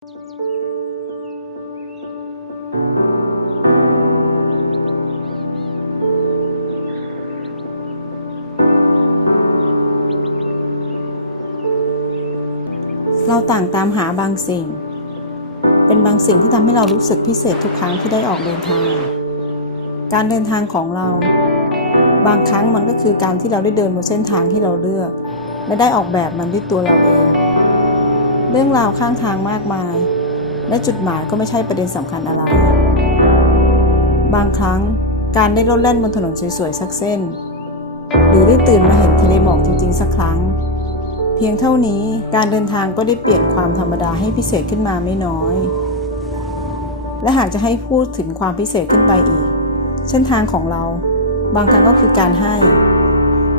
เราต่างตามหาบางสิ่ง เป็นบางสิ่งที่ทำให้เรารู้สึกพิเศษทุกครั้งที่ได้ออกเดินทาง การเดินทางของเรา บางครั้งมันก็คือการที่เราได้เดินบนเส้นทางที่เราเลือก และได้ออกแบบมันด้วยตัวเราเอง เรื่องราวข้างทางมากมาย และจุดหมายก็ไม่ใช่ประเด็นสำคัญอะไร บางครั้งการได้รถเล่นบนถนนสวยๆสักเส้น หรือได้ตื่นมาเห็นทะเลหมอกจริงๆสักครั้ง เพียงเท่านี้การเดินทางก็ได้เปลี่ยนความธรรมดาให้พิเศษขึ้นมาไม่น้อย และหากจะให้พูดถึงความพิเศษขึ้นไปอีก เส้นทางของเราบางครั้งก็คือการให้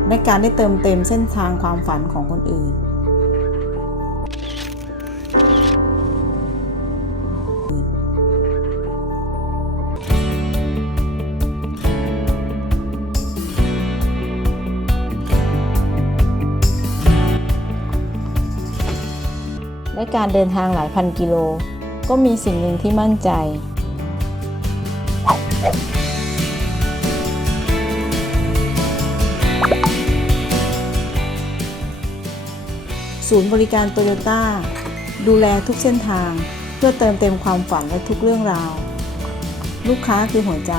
และการได้เติมเต็มเส้นทางความฝันของคนอื่น และการเดินทางหลายพันกิโล ก็มีสิ่งหนึ่งที่มั่นใจ ศูนย์บริการโตโยต้าดูแลทุกเส้นทาง เพื่อเติมเต็มความฝันและทุกเรื่องราว ลูกค้าคือหัวใจ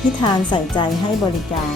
ที่ทานใส่ใจให้บริการ